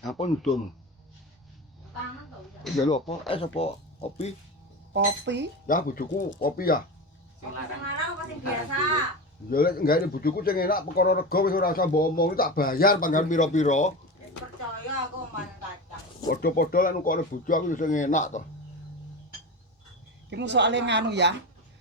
Apa nudung? Jaluk apa? Es apa? Kopi? Kopi. Ya bojoku kopi ya. Sing Larang larang apa sing biasa? Ya lek enggak bojoku sing enak perkara rega wis ora usah mbok omong tak bayar panggan pira-pira. Percaya aku mangan kacang. Padha-padha lek nukone bojo aku sing enak to. Iku soalé nganu ya.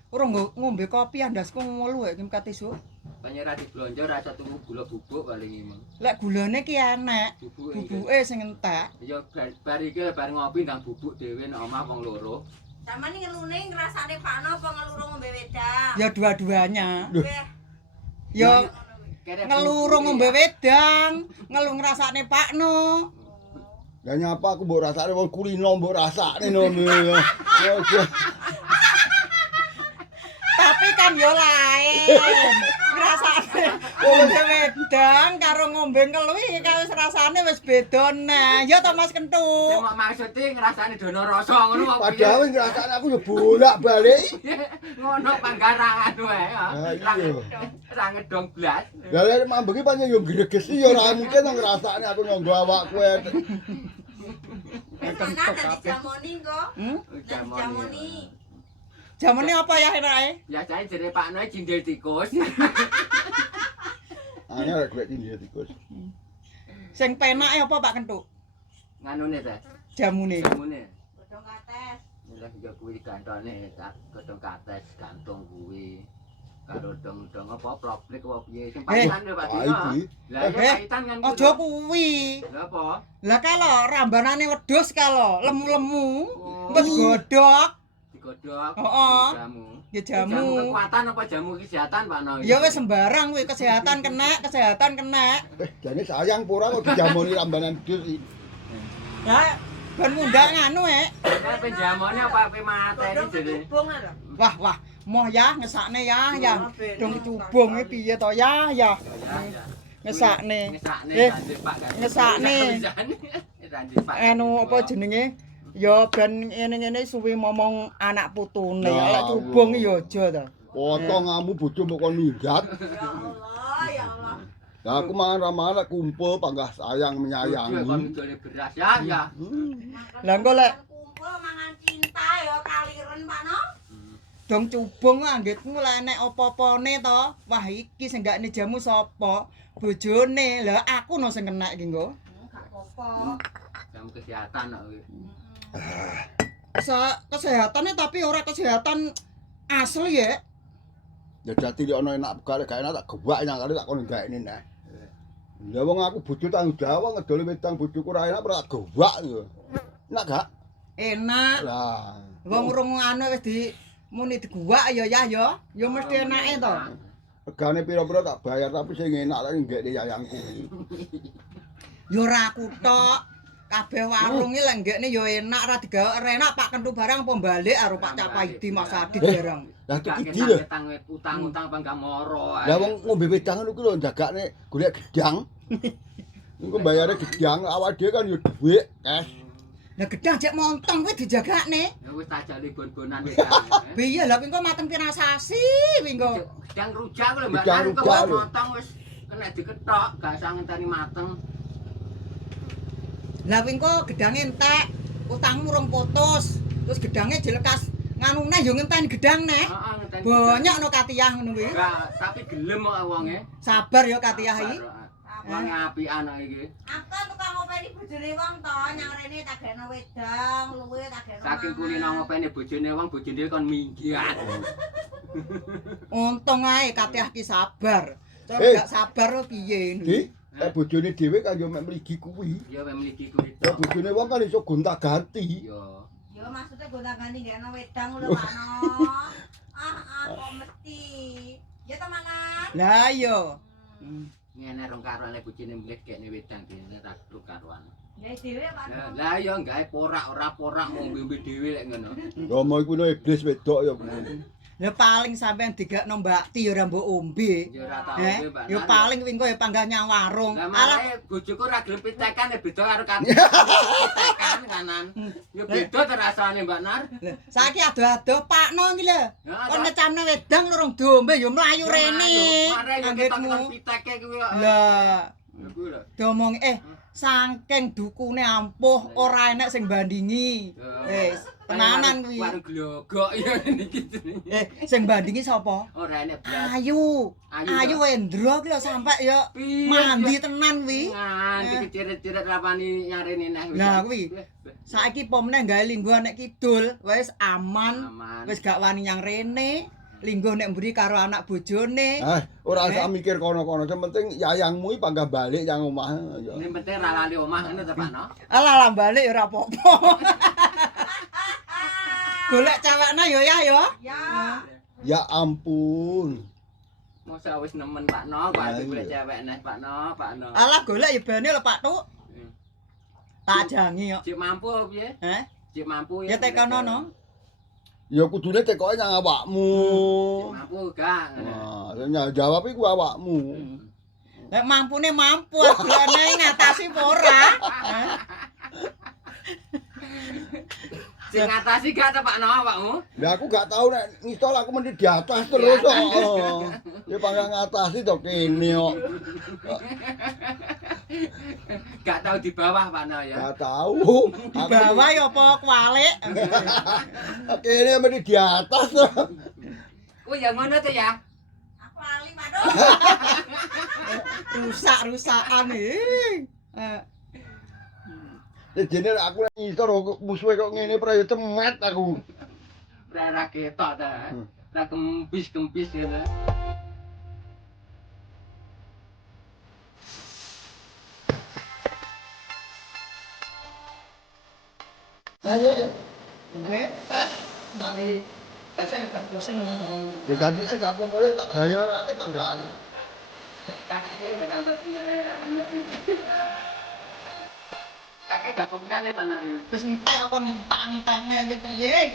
Urung ngombe kopi andasku ngelu ya Kim Katisu. banyak ra diblonjo ra iso tuku gula bubuk paling emang. Lek gulane ki enek. Bubuke Bubuke sing entek. ya bar iki bar ngopi ndang bubuk dhewe nang omah wong loro. Sampeyan iki ngelune ngrasane Pakno apa ngeluru ngombe wedang? Ya dua-duanya. Weh, Ya Kene ngeluru ngombe wedang, ngelu ngrasakne Pakno. Ya nyapa aku mbok rasane wong kulino mbok rasane ngono. Ya Tapi kan yo lain. Ngrasakne ngombe wedang karo ngombe ngelu iki wis rasane wis beda neh. Ya to Mas Kentu. Sing maksude ngrasane dono rasa ngono kok. padahal wis ngrasakne aku yo bolak-balik. Ngono panggarangan wae ya. Ah, iya. Ra ngedong blas. Ya lek mambengi pancen yo gregesi yo ora mungkin nang ngrasakne aku nyonggo awakku. wis ana dadi jamoni kok. Dadi Jamoni. jamoni. Jamane apa ya enake? Biasane jere Pakno cindil tikus. Anyar golek tindik tikus. Sing penake apa Pak Kentu? Nganune ta. Jamune. Jamune. Godhong kates. Lah ya kuwi gantone godhong kates gantung kuwi. Karo dong-dong apa ploplik apa piye sing paitan lho Pak Ah Dino. iki. Lah ya paitan kan. Aja kuwi. Lah apa? Lah kalau rambanane wedhus kalau lemu-lemu Oh. wis godhog, Digodhog. Heeh. Jamu. ya Jamu jamu. kekuatan apa jamu kesehatan Pak No? Ya wis sembarang kuwi kesehatan kena. Jane sayang pura kok dijamoni rambanan dus iki. Ya ben mundhak nganu Lah penjamone apa pe mateni Godhong jere. kecubung lho. Wah, moh ya ngesakne ya. Oh, beda Dong to. cubung iki piye to ya. Ya. Ngesakne. Ngesakne Eh, kanthi Pak kan. ngesakne. Kanthi Pak. Anu apa jenenge? Ya ben ngene-ngene suwi momong anak putune. Ya Lek cubung ya aja to. Potongamu bojo mbok kon minggat. Ya Allah, ya Allah. Lah aku mangan ramane kumpul panggah sayang Kon menyayangi. ngidone beras ya. Lah engko lek kumpul mangan cinta ya kaliren Pakno. dong cubung anggitmu lek enek apa-apane to. Wah iki sing gak jamu sapa? Bojone. Lah aku no sing kena iki nggo. Gak apa-apa. Jamu kesehatan kok kuwi. Kesehatannya tapi ora kesehatan asli ya. Ya dadi nek ana enak gak enak tak gewak nang kali tak kon gaekne nek. Lah wong aku bojo tanggung jawab ngedoli wedang bojoku ora enak ora tak gewak yo. Enak gak? Enak. Lah. Wong urung anu wis di muni diguwak ya ya. Ya mesti enake to. Regane pira-pira tak bayar tapi sing enak tak nggekne yayangku. Ya ora aku tok. Kabeh warung iki lek nggekne ya enak ra digawe enak Pak Kentu barang apa balik karo Pak Capaidi Mas Adit barang. Lah Gak iki lho. utang-utang apa gak moro. Lah wong ngombe wedang ngono ku lho ndagakne golek gedang. Engko bayare gedang awak dhewe kan yo dhuwit cash. Lah gedang jek montong kuwi dijagakne. Ya wis tak jali bon-bonan wedang. Piye lah pingko mateng pirang sasi pingko. Gedang rujak lho Mbak Gedang Nari kok rujak lho. motong wis kena diketok, gak usah ngenteni mateng. Lah pingko gedange entek, utangmu urung putus. Terus gedange jelekas nganu neh yo ngenteni gedang neh. Heeh, ngenteni. Banyak no Katiyah ngono kuwi. Enggak, tapi gelem kok wonge. Sabar ya Katiyah iki. Wong apian kok iki. Aku tukang ngopeni bojone wong to, nyang rene tak geno wedang, luwe tak geno. Saking kulino ngopeni bojone wong, bojone kon minggiat. Untung ae Katiyah ki sabar. Cara Eh. gak sabar lo piye Di, bojone dhewe kan yo mek mligi kuwi. Ya wis mligi kuwi Ya tok. bojone wong kan iso gonta-ganti. Ya. Ya maksudnya gonta-ganti geno wedang lho Pakno. Kok mesti. Ya temenan. Lah yo. Ngene rong karo nek bojone mlit kene wedang dene tak truk karuan. Ya dhewe Pakno. Lah ya gawe porak ora porak ngombe dhewe lek ngono. Romo iku no iblis wedok ya. Lah paling sampean digakno Mbak Ti ora mbok ombe. Ya ora tau Eh, Mbak. yo paling wingko ya panggah nyang warung. Lah Alah, malah bojoku ora gelem pitekan beda karo pitekan kanan. Ya beda terasane Mbak Nar. lah, saiki ado-ado Pakno iki lho. Ya, Kon ngecamne wedang lurung dombe yo mlayu rene. Mare yo Anggitmu. ketok piteke kuwi kok. Lah, Ya kuwi lho. diomong saking dukune ampuh ora enek sing bandingi. Wis, tenanan kuwi. Warung glogok ya niki. Sing bandingi sapa? Ora enek blas. Ayu. Ayu Wendra ki lho sampe ya mandi tenan kuwi. Nganti kecirit-cirit rapani nyarene neh. Lah kuwi. Saiki pomene gawe linggo nek kidul, wis aman. Aman. Wis gak wani nyang rene. Linggo nek mburi karo anak bojone. Ora usah mikir kono-kono, sing penting yayangmu iki panggah balik yang omah ya. Ini penting ra lali omah ngono to, Pak, no? Alah lah balik ya ora apa-apa. Golek cewekna yo ya yo. Ya. Ya ampun. Mosok wis nemen, Pak, no, Pak, golek cewek neh, Pak, no, Pak, no. Alah golek ya bene lho Pak Tuk. Tak jangi yo. Cik mampu piye? Heh? Cik mampu Ya tekono no. Ya kudune tekoke nang awakmu. Cik mampu gak ngono. Nah, sing jawab iku awakmu. Nek mampune mampu, golekne ngatasi apa ora? Heh? Sing ngatasi gak to, Pak, no, awakmu? Ya aku gak tau nek ngistol aku mesti di atas terus kok. Ya panggah ngatasi to kene kok. Gak tau di bawah, Pak, no, ya. Gak tau. Di bawah ya apa kualik? Kene mesti di atas to. Kuwi ya ngono to ya. Aku lali Mado. Rusak-rusakan Jene aku nek ngisor musuhe kok ngene pra ya cemet aku. Ra ketok ta. Ra kempis-kempis ngono. Diganti sing aku boleh tak gaya nek kendaraan. Kakek gak pernah nih tanah. Terus entek kon tang-tange gitu ya.